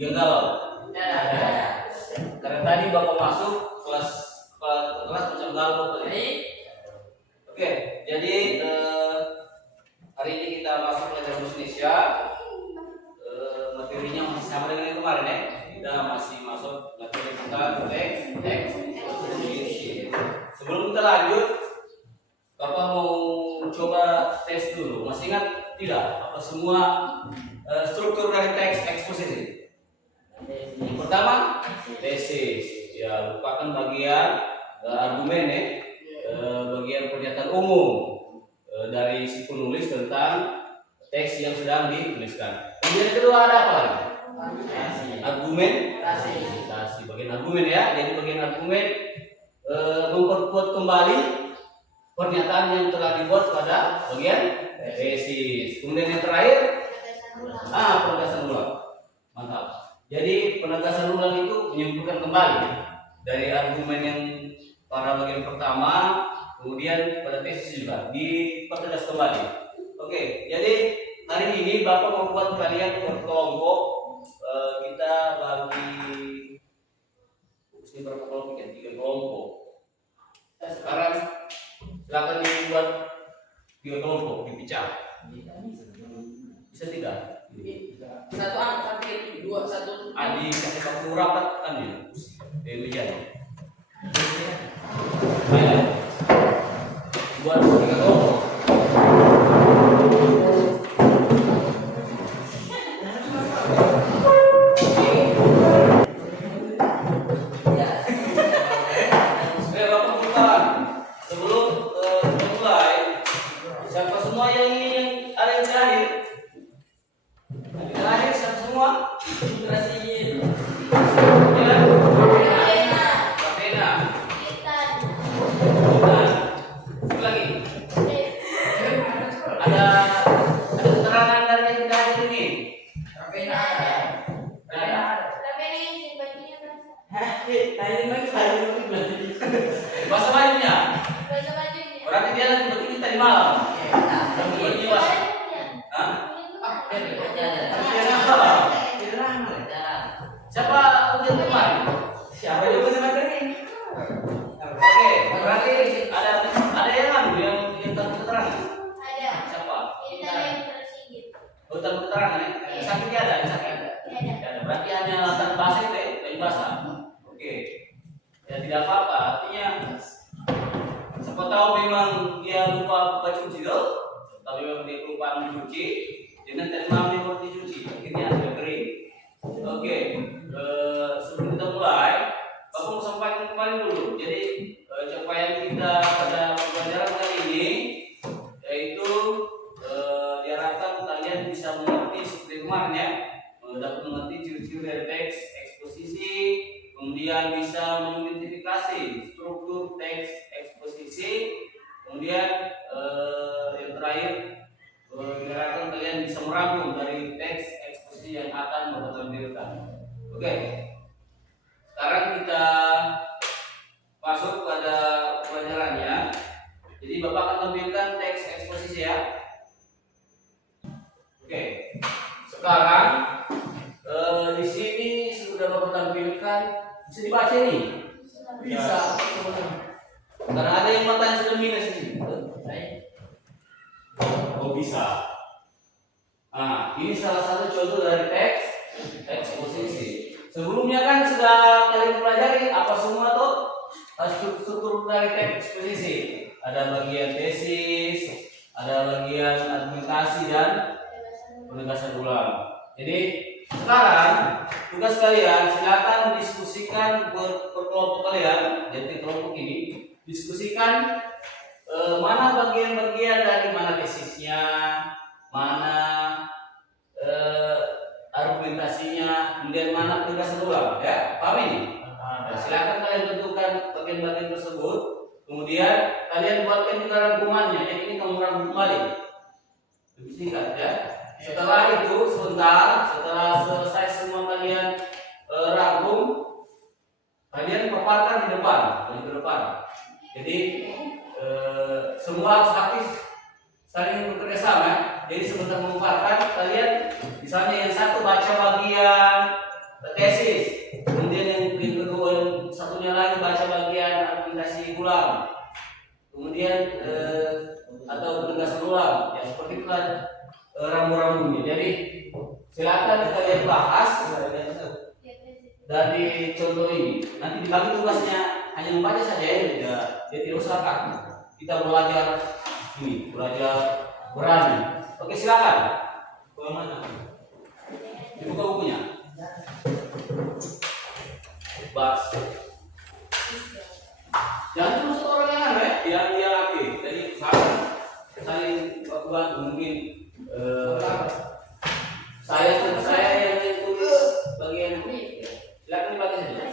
Yang galau. Karena tadi Bapak masuk kelas macam galau tadi. Oke, jadi hari ini kita masuk pelajaran bahasa Indonesia. Materinya masih sama dengan yang kemarin ya. Kita masih masuk materi tentang teks. Sebelum kita lanjut, Bapak mau coba tes dulu. Masih ingat tidak? Apa semua struktur dari teks eksposisi? Yang pertama, tesis. Ya, merupakan bagian argumen ya. Bagian pernyataan umum dari si penulis tentang teks yang sedang dituliskan. Kemudian yang kedua ada apa lagi? Argumentasi. Bagian argumen ya. Jadi bagian argumen memperkuat kembali pernyataan yang telah dibuat pada bagian tesis. Kemudian yang terakhir, penegasan ulang. Mantap. Jadi penegasan ulang itu menyimpulkan kembali dari argumen yang pada bagian pertama, kemudian pada tesis juga dipertegas kembali. Oke, jadi hari ini Bapak membuat kalian berkelompok. Kita bagi ini berapa kelompok ya? 3 kelompok. Sekarang silakan dibuat 3 kelompok, dipecah. Bisa tidak? Satu. Kasih waktu rapat kan ya? Meja. Buat 3 kelompok. Bahasa bajunya. Berarti dia lagi begini tadi malam. Siapa ujian kemarin? Siapa yang ujian kemarin? Oke, berarti ada yang tentang keterangan. Ada. Siapa? Yang tersinggit. Tentang keterangan ya? Yang sakitnya ada, ada. Berarti hanya latar bahasa itu ya, dari bahasa. Oke. Ya tidak apa-apa. Artinya siapa tahu memang dia lupa baca judul, tapi memang dia lupa mencuci. Jangan tadi malam dia mau dicuci, akhirnya sudah kering. Oke. Sebelum kita mulai, Bapak mau sampaikan kembali dulu. Jadi capaian kita pada pembelajaran kali ini yaitu diharapkan kalian bisa mengerti seperti kemarin ya, dapat mengerti ciri-ciri dari teks eksposisi, kemudian bisa mengidentifikasi struktur teks eksposisi, kemudian yang terakhir diharapkan kalian bisa merangkum dari teks eksposisi yang akan Bapak tampilkan. Oke. Sekarang kita masuk pada pelajarannya. Jadi Bapak akan tampilkan teks eksposisi ya. Oke. Sekarang di sini sudah Bapak tampilkan, bisa dibaca nih. Bisa. Karena ada yang matanya sudah minus ini. Oh bisa. Nah, ini salah satu contoh dari teks eksposisi. Sebelumnya kan sudah kalian pelajari apa semua tuh struktur dari teks eksposisi. Ada bagian tesis, ada bagian argumentasi dan penegasan ulang. Jadi sekarang tugas kalian silakan diskusikan berkelompok kalian. Jadi kelompok ini diskusikan mana bagian-bagian dari mana tesisnya, mana argumentasinya, kemudian mana penegasan ulang, ya, paham ini? Nah, silakan kalian tentukan bagian-bagian tersebut, kemudian kalian buatkan juga rangkumannya. Jadi ini kamu rangkum kembali, lebih singkat ya. Setelah itu setelah selesai semua kalian rangkum, kalian paparkan di depan. Jadi semua harus aktif saling bekerja sama. Jadi sebentar memaparkan, kalian misalnya yang satu baca bagian, Silakan kalian bahas dari contoh ini. Nanti dibagi tugasnya hanya membaca saja ya, dia tidak usah kaku. Kita belajar ini, belajar berani. Oke, silakan. Kemana? Dibuka bukunya. Bas. Jangan cuma satu orang yang aneh, yang dia laki. Jadi saling bantu mungkin saya yang tulis bagian ini. Silakan dibagi saja.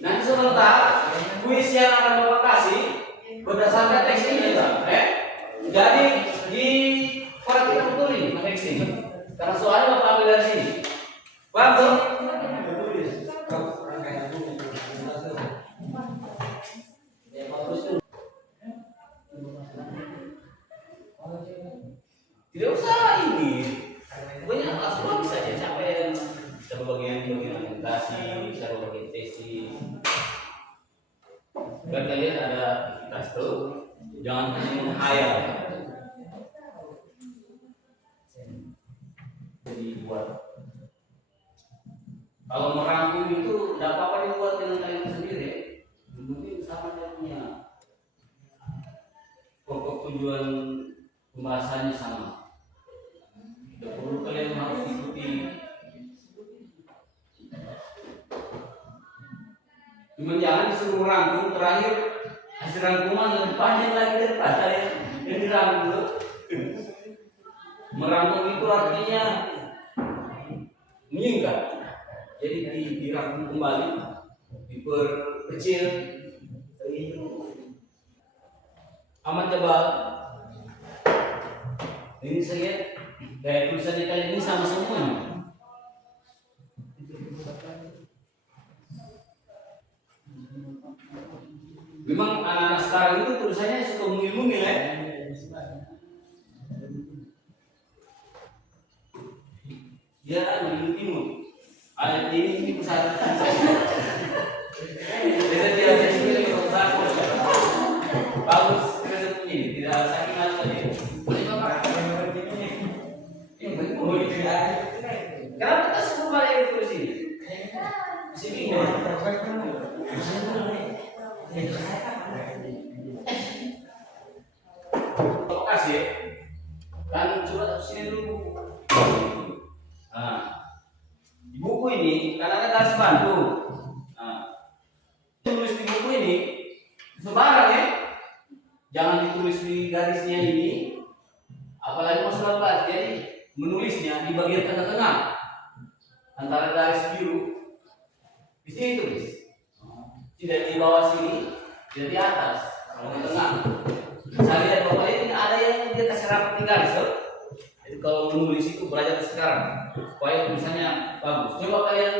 Nanti sebentar kuis yang akan Bapak kasih berdasarkan teks ini, Pak. Jadi di perhatikan betul ini teks ini. Karena soalnya Bapak ambil dari sini. Paham tuh? Tidak usah ini. Pokoknya langsung lagi saja sampai bisa bagian argumentasi, bisa bagian tesis. Dan kalian ada aktivitas tuh, jangan hanya menghayal. Jadi buat kalau merangkum itu tidak apa-apa dibuat dengan kalian sendiri. Mungkin sama dia punya pokok tujuan pembahasannya sama. Tidak perlu kalian harus ikuti. Cuma jangan disuruh merangkum, terakhir hasil rangkuman lebih panjang lagi daripada yang dirangkum. Merangkum itu artinya menyingkat. Jadi dirangkum kembali, diperkecil. Amat coba. Ini saya kayak tulisannya kalian ini sama semuanya. Memang anak-anak sekarang itu tulisannya suka mungil-mungil ya. Dia mungil-mungil. Ada ini pesawat. Jadi dia ada sendiri pesawat. Bagus ini tidak sakit hati. Boleh Bapak? Kenapa kita semua balik itu di sini? Sini kasih kan coba sini dulu. Nah, di buku ini karena ada garis bantu. Nah, tulis di buku ini sembarang ya. Jangan ditulis di garisnya ini. Apalagi masalah bahas. Jadi menulisnya di bagian tengah-tengah antara garis biru. Di sini tulis. Tidak di bawah sini, tidak di atas, kalau di tengah. Saya lihat Bapak ini ada yang dia kasih rapat di garis. Jadi kalau menulis itu belajar sekarang supaya tulisannya bagus. Coba kalian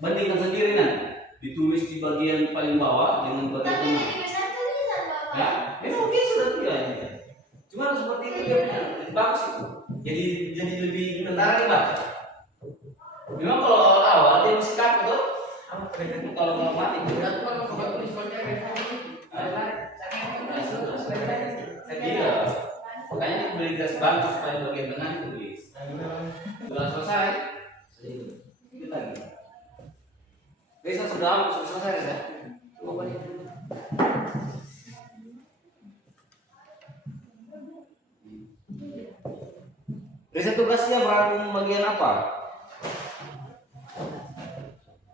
bandingkan sendiri nanti. Ditulis di bagian paling bawah dengan bagian tengah. Ya, ini mungkin sudah tidak. Cuma seperti itu dia punya lebih bagus itu. Jadi lebih tentara dibaca. Memang kalau awal dia mesti kaku tuh. Kalau mati berat kalau tulis baca iya. Makanya beli garis bagus supaya bagian tengah ditulis. Sudah selesai. Sedikit lagi. Bisa sudah selesai ya. Coba balik. Riset tugasnya merangkum bagian apa?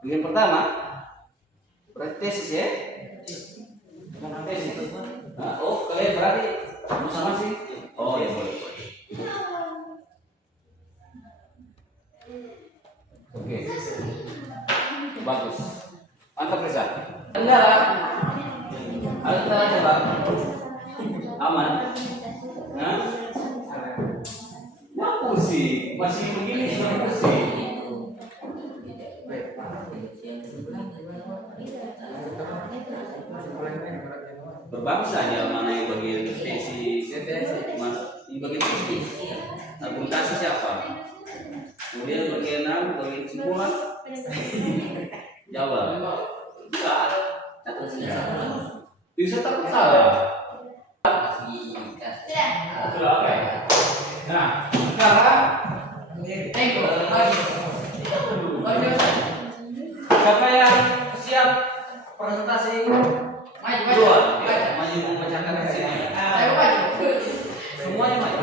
Bagian pertama, berarti tesis ya? Tesis. Nah, oh kalian berarti sama sih? Oh ya boleh. Oke, bagus. Mantap Reza. Kendala, ada kendala coba? Aman? Nah? Pusing, masih begini sudah pusing. Berbagi saja mana yang bagian tesis, di bagian tesis, argumentasi siapa? Kemudian bagian 6, bagian kesimpulan, jawab. Enggak, catat saja. Bisa takut salah. Sudah. Betul, oke. Nah, sekarang siapa yang siap presentasi? Duluan. Maju membacakan di sini. Semuanya maju.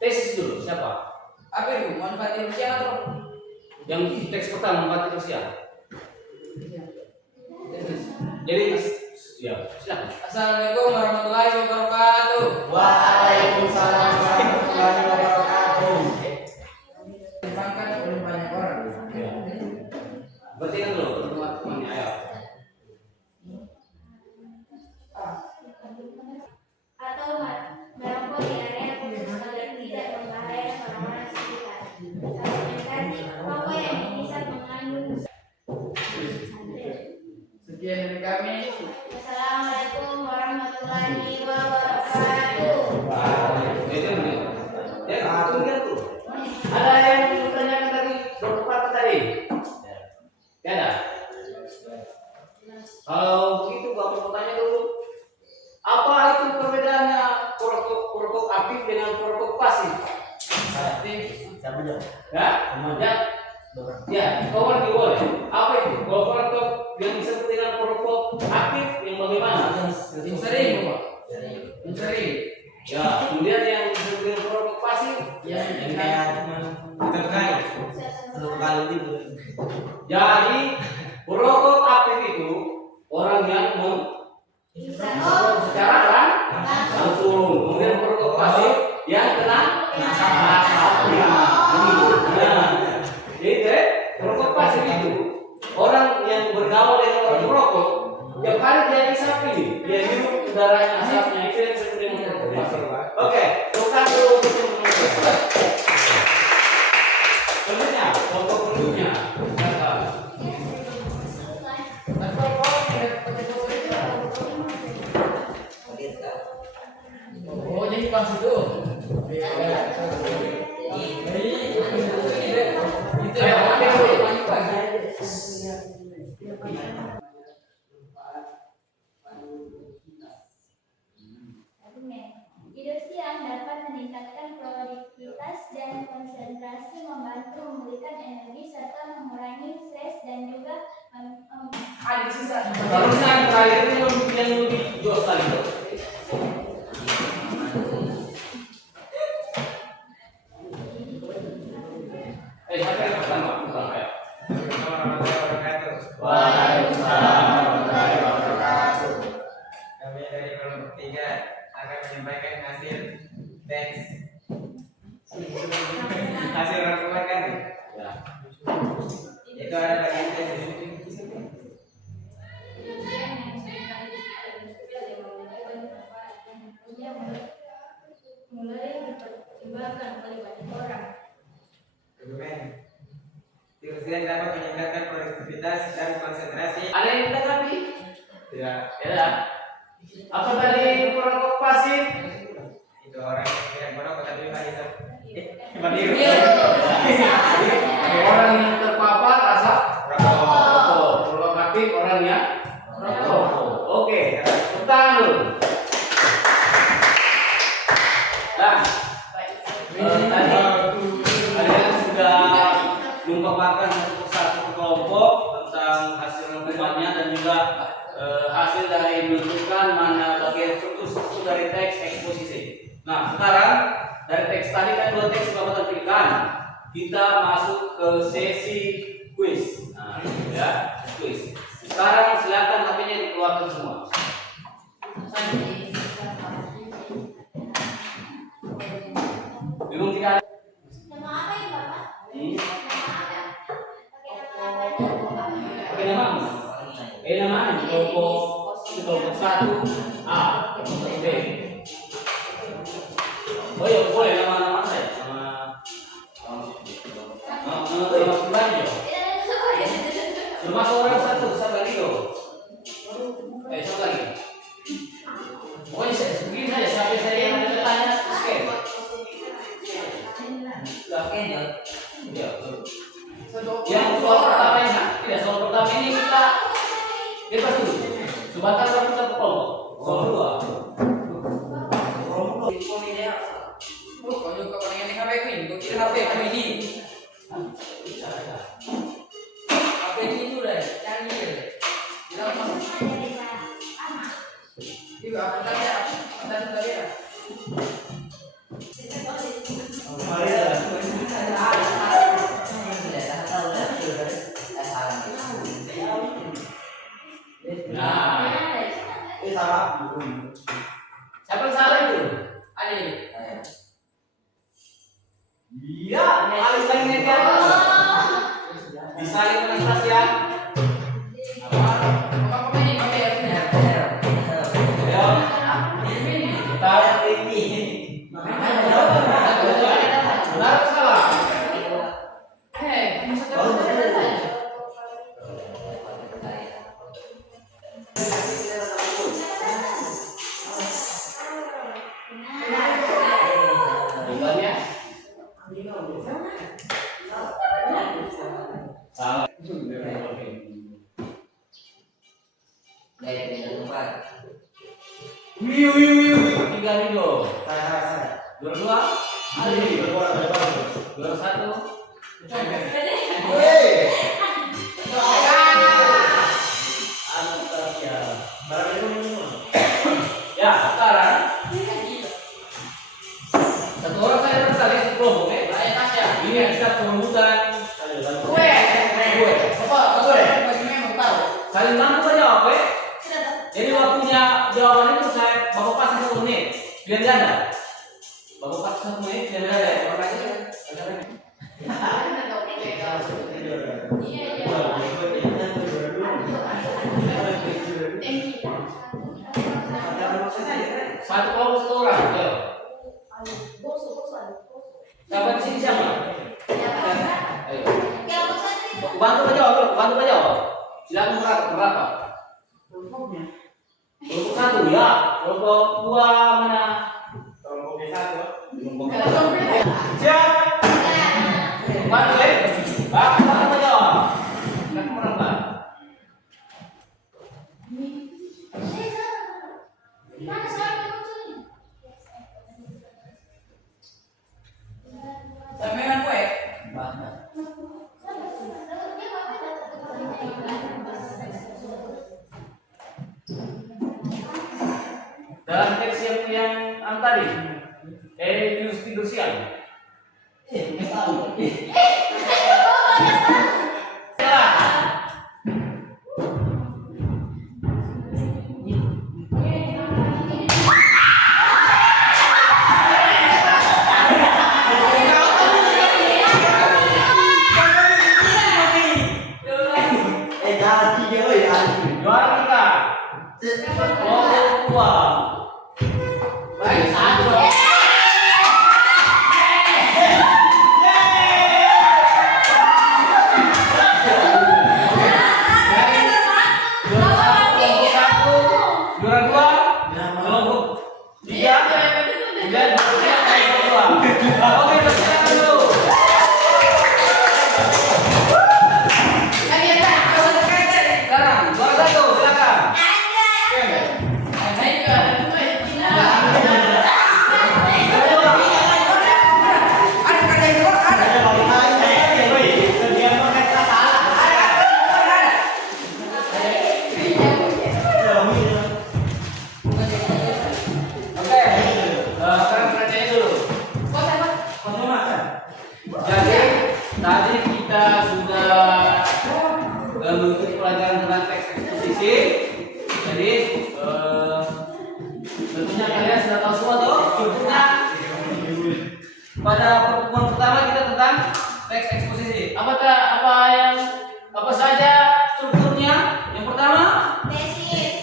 Tesis dulu siapa? Apa itu? Manfaat Rusia atau? Yang teks pertama manfaat Rusia. Jadi ya, silakan. Assalamualaikum warahmatullahi wabarakatuh. Waalaikumsalam warahmatullahi wabarakatuh. Makan oleh banyak orang. Ya. Berarti kan dulu teman-temannya ayo. Atau merokok di area khusus agar tidak membahayakan orang-orang sekitar. Komunikasi rokok yang dihisap mengandung. Sekian dari kami. Assalamualaikum warahmatullahi wabarakatuh. Itu nih. Ya, aku lihat tuh. Ada yang bertanyakan tadi rokok apa tadi? Ya ada. Kalau begitu Bapak bertanya dulu. Apa itu perbedaannya perokok aktif dengan perokok pasif? Aktif. Siapa dong? Ya, kemudian ya, kau ngerti boleh. Apa itu? Kalau perokok yang disebut dengan perokok aktif yang bagaimana? Yang sering, Pak. Yang sering. Ya, kemudian yang disebut dengan perokok pasif. Yang kayak cuma terkait satu kali itu. Jadi perokok aktif itu orang yang secara langsung. Kemudian perokok pasif yang kena asapnya. Nah, jadi perokok pasif itu orang yang bergaul dengan orang merokok, tiap hari dia hisap ini, dia hirup udaranya asapnya, itu yang disebut dengan perokok pasif. Oke, bukan dulu untuk menulis. Selanjutnya, pokok penduduknya. Oh, jadi pas itu. Itu Ayo, ambil dulu. Tidur siang dapat meningkatkan produktivitas dan konsentrasi, membantu memulihkan energi serta mengurangi stres dan juga Ada sisa. Kalau misalnya terakhir itu yang lebih jos lagi tuh. Siapa yang pertama? Bukan saya. Waalaikumsalam warahmatullahi wabarakatuh. Kami dari kelompok 3 akan menyampaikan hasil tes hasil rangkuman kan Ya. itu ada bagian tes mulai dipertimbangkan oleh banyak orang. dokumen Tujuan dapat meningkatkan produktivitas dan konsentrasi. Ada yang ditanggapi? Tidak, Ya. Apa tadi perokok pasif? itu orang yang tidak merokok tapi menghisap Orang yang terpapar asap rokok. Perokok aktif orang yang rokok. Oke, tepuk tangan dulu. Nah, tadi kalian sudah memaparkan satu persatu kelompok tentang hasil rangkumannya dan juga hasil dari menentukan mana bagian struktur dari teks eksposisi. Nah, sekarang dari teks tadi kan 2 teks Bapak tampilkan. Kita masuk ke sesi quiz. Nah, ya, quiz. Sekarang silakan HP-nya dikeluarkan semua. Bingung tidak? Nama apa ya Bapak? Hmm? Nama apa? Pakai nama apa? Oke, nama nama kelompok 1 A, kelompok B. Oh ya, boleh nama saya sama pribadi dong. Sudah masuk orang 1, siapa lagi dong? Siapa lagi? Pokoknya begini saja, sampai saya yang ada tanya, oke. Ya, betul. Yang soal pertama ini, tidak soal pertama ini kita bebas dulu. Sebentar baru kita ke kelompok. Soal kedua. Kau juga paling enak HP ku ini, kau kira HP ku ini. HP ini sudah canggih ya. Bilang mas. Ibu apa tadi? Ada tadi ya. Nah, Salah. siapa yang salah itu? Ade. Iya, alis lagi nih kan. Disalin dengan keras ya. Apa ini pakai ya? Ya. Kita ini. Benar atau salah? Bisa terus. Bukan ya? Salah. Tiga video. Dua. Dua satu. Ya, sekarang satu orang saya tertarik kelompok, oke? Ini kita perebutan. Saling bantu menjawab, oke? Jadi waktunya jawaban itu saya bapak pasang 1 menit. Biar janda. Bapak pasang 1 menit, biar janda ya. Satu kelompok 1 orang, ayo. Siapa di sini siapa? Ayo. Bantu menjawab. Silakan berapa? Kelompok 1 ya. Kelompok 2 mana? Siap. Bantu ya. Bantu menjawab. Silakan berapa? Sampean kue. Dalam teks yang tadi, tidur siang. Juara kita. Kelompok 2. Baik, 1. Tadi kita sudah mengikuti pelajaran tentang teks eksposisi. Jadi tentunya kalian sudah tahu semua tuh. Tentunya pada pertemuan pertama kita tentang teks eksposisi. Apa saja strukturnya? Yang pertama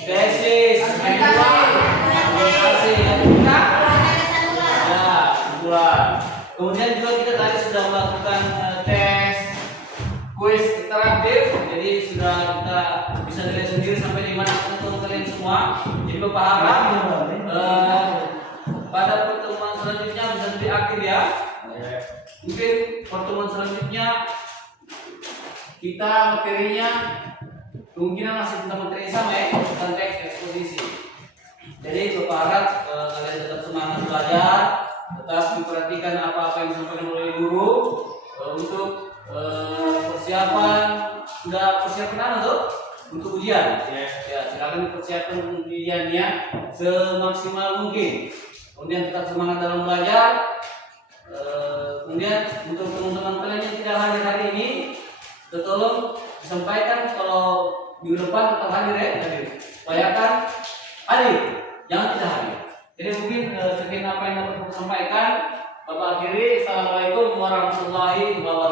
tesis. Yang kedua argumentasi. Yang ketiga kumpulan. Kemudian juga kita tadi sudah melakukan tes kuis interaktif, jadi sudah kita bisa dilihat sendiri sampai di mana teman kalian semua. Jadi Bapak harap pada pertemuan selanjutnya bisa lebih aktif ya. Mungkin pertemuan selanjutnya kita materinya kemungkinan masih tentang materi yang sama ya, tentang teks eksposisi. Jadi Bapak harap kalian tetap semangat belajar, tetap diperhatikan apa-apa yang disampaikan oleh guru untuk persiapan. Sudah persiapan apa tuh? Untuk ujian. Ya, silakan dipersiapkan ujiannya semaksimal mungkin. Kemudian tetap semangat dalam belajar. Kemudian untuk teman-teman kalian yang tidak hadir hari ini, tolong disampaikan kalau minggu depan tetap hadir ya, hadir. Upayakan hadir, jangan tidak hadir. Jadi mungkin sekian apa yang dapat saya sampaikan. Bapak akhiri, assalamualaikum warahmatullahi wabarakatuh.